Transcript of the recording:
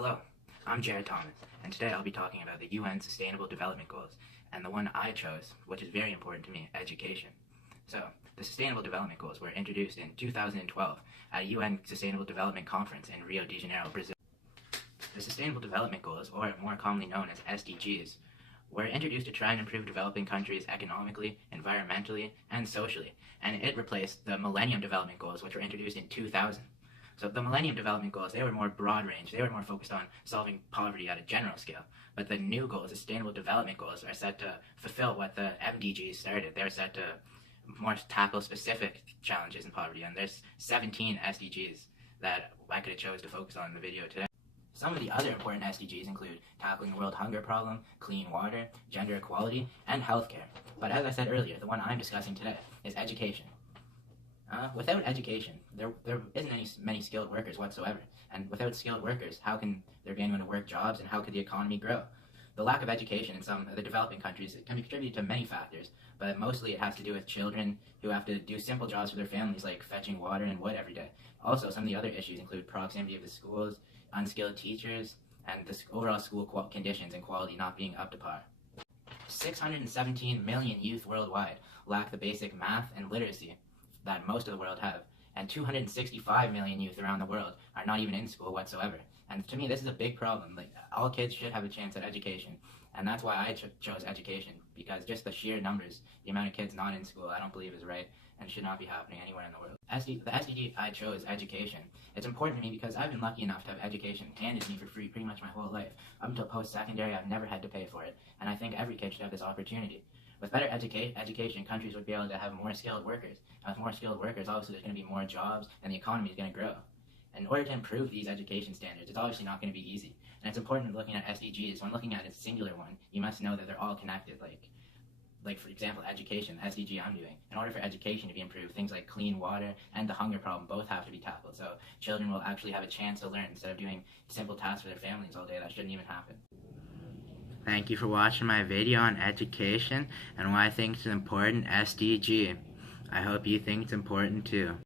Hello, I'm Jared Thomas, and today I'll be talking about the UN Sustainable Development Goals, and the one I chose, which is very important to me, education. So, the Sustainable Development Goals were introduced in 2012 at a UN Sustainable Development Conference in Rio de Janeiro, Brazil. The Sustainable Development Goals, or more commonly known as SDGs, were introduced to try and improve developing countries economically, environmentally, and socially, and it replaced the Millennium Development Goals, which were introduced in 2000. So the Millennium Development Goals, they were more broad range. They were more focused on solving poverty at a general scale. But the new goals, the Sustainable Development Goals, are set to fulfill what the MDGs started. They're set to more tackle specific challenges in poverty. And there's 17 SDGs that I could have chose to focus on in the video today. Some of the other important SDGs include tackling the world hunger problem, clean water, gender equality, and healthcare. But as I said earlier, the one I'm discussing today is education. Without education, there isn't many skilled workers whatsoever. And without skilled workers, how can there be anyone to work jobs, and how could the economy grow? The lack of education in some of the developing countries can be contributed to many factors, but mostly it has to do with children who have to do simple jobs for their families, like fetching water and wood every day. Also, some of the other issues include proximity of the schools, unskilled teachers, and the overall school conditions and quality not being up to par. 617 million youth worldwide lack the basic math and literacy that most of the world have, and 265 million youth around the world are not even in school whatsoever. And to me, this is a big problem. Like, all kids should have a chance at education, and that's why I chose education, because just the sheer numbers, the amount of kids not in school, I don't believe is right and should not be happening anywhere in the world. The SDG I chose, education. It's important to me because I've been lucky enough to have education handed to me for free pretty much my whole life. Up until post-secondary, I've never had to pay for it, and I think every kid should have this opportunity. With better education, countries would be able to have more skilled workers. And with more skilled workers, obviously there's going to be more jobs, and the economy is going to grow. In order to improve these education standards, it's obviously not going to be easy. And it's important looking at SDGs. When looking at a singular one, you must know that they're all connected. Like for example, education, the SDG I'm doing. In order for education to be improved, things like clean water and the hunger problem both have to be tackled. So children will actually have a chance to learn instead of doing simple tasks for their families all day. That shouldn't even happen. Thank you for watching my video on education and why I think it's an important SDG. I hope you think it's important too.